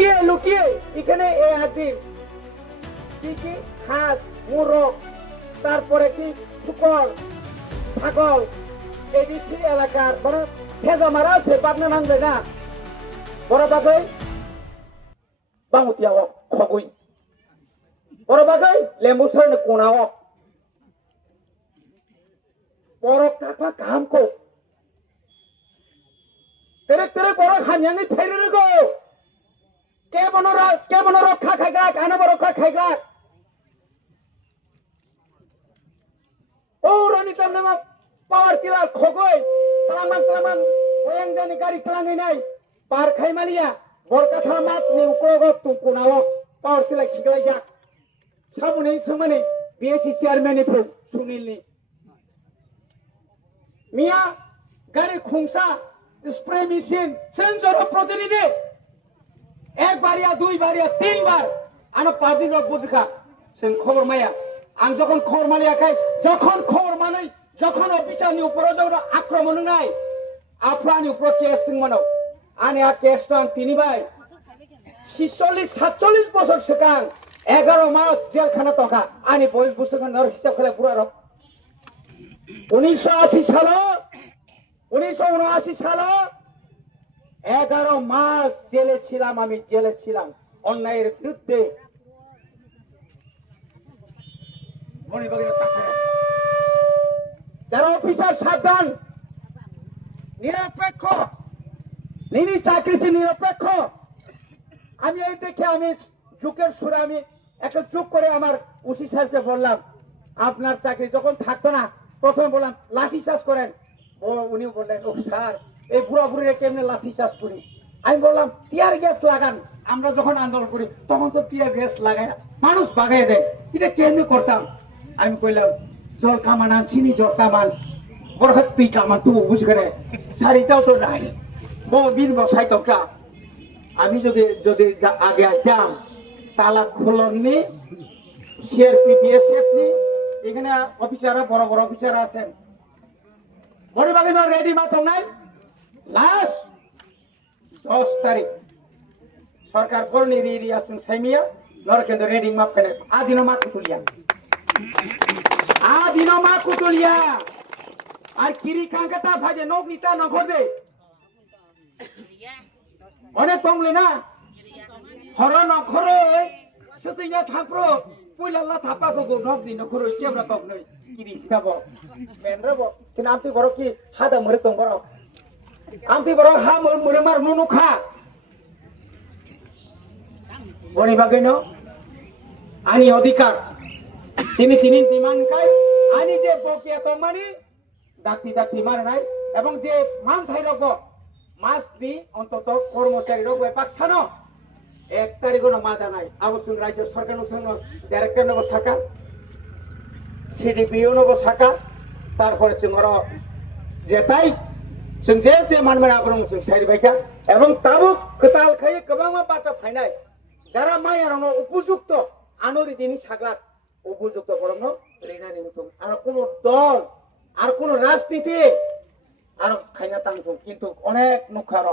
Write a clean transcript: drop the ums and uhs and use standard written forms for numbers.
লুকিয়ে লুকিয়ে এখানে এই হাতির কি কি হাঁস মোরগ তারপরে কি শুকর ছাগল এডিসি এলাকার বড় ভেজা মারা আছে পাটনা নামবে না বড় বাগাই বামুতিয়া খগুই বড় বাগাই লেম্বু সরে কোনাও বরফ থাকা কাম কো তেরে তেরে বড় হামিয়াঙ্গি ফেরে গো কেমন রক্ষা খাইগা কানব রক্ষা খাইগা ও রানী তামনামা পাওয়ার টিলার খগই তালামান হয়াং জানি গাড়ি তালাঙ্গি নাই পার খাই মালিয়া বরকাথা মাত নি উকরগ তুকুনাও পাওয়ার টিলা খিগলাই যা সামনে সামনে বিএসসি চেয়ারম্যান ইফু সুনীলনি মিয়া গাড়ি খুংসা স্প্রে মেশিন সেন্সর প্রতিনিধি একবার ইয়া দুইবার ইয়া তিনবার আনা পাবলিক বুঝখা जों खबर माया आं যখন খবর মালিয়াখাই যখন খবর মানাই যখন অফিসারनि উপরে যখন আক্রমণ নাই আফরানি উপরে কেস মানো আনে আ কেস তো তিনিবাই 46-47 বছর সিগাং 11 মাস জেলখানা তখা আনি বয়স বছর নর হিসাব খেলে পুরা রক 1980 সাল 11 মাস জেলে ছিলাম আমি জেলে ছিলাম অন্যায়ের বিরুদ্ধে যারা অফিসার সাবধান নিরপেক্ষ নিনি চাকরি নিরপেক্ষ আমি এই দেখে আমি যুগের সুরে আমি একটা চুপ করে আমার ওসি সাহেবকে বললাম আপনার চাকরি যখন থাকতো না প্রথমে বললাম লাঠি চাষ করেন উনি বললেন ও স্যার এই বুড়া বুড়িরা কেমনে লাঠি চাষ করি আমি বললাম টিয়ার গ্যাস লাগান আমরা যখন আন্দোলন করি তখন তো টিয়ার গ্যাস লাগায় মানুষ বাগাই দেয় এটা কেমনি করতাম আমি কইলাম জল কামান আনছিনি জল কামান বড় তুই কামান তুই বুঝ করে চারিটাও তো নাই বিন বসাই তোটা আমি যদি যদি আগে আইতাম তালা খুলননি সিআরপি বিএসএফ নি এখানে অফিসাররা বড় বড় অফিসার আছেন বড় বাগে রেডি মাথা নাই লাস্ট 10 তারিখ সরকার বর্ণি রি আছেন সাইমিয়া নরকেন্দ্র রেডি মাপ কেন আদিনো মা কুতুলিয়া আর কিরি কাঙ্কাতা ভাজে নক নিতা নঘর দে অনেক তংলে না হর নখর সতইয়া থাপ্রো পুইলাল্লা থাপা গো নক নি নখর কেবরা তক নই কিরি হিসাব মেনরাব কিন আমতি বড় কি হাদা মরে তং বড় আমতি বড় হা মরে মার নুনু খা বনি বাগেন আনি অধিকার তিনি ডিমান্ড খাই আনি যে বকিয়া তংমানি ডাক্তি মারে নাই এবং যে মান থাই রব মাস দি অন্তত কর্মচারী রব পাকসানো 1 তারিখ মাদা নাই আবশ্যক রাজ্য সরকার ডাইরেক্টর নব শাখা সিডিপিও নব শাখা তারপরে जोंर যে তাই जों যে মানমেন আবরং जों সাইড বাইকা এবং তাবো কতাল খাই গোबां বাটা ফাইনাই যারা মায়ারনো উপযুক্ত আনরি দিনি সাগলা উপযুক্ত বরং রেনানি মতো আর কোন দল আর কোন রাজনীতি আর খাইনা তাংতো কিন্তু অনেক নুখার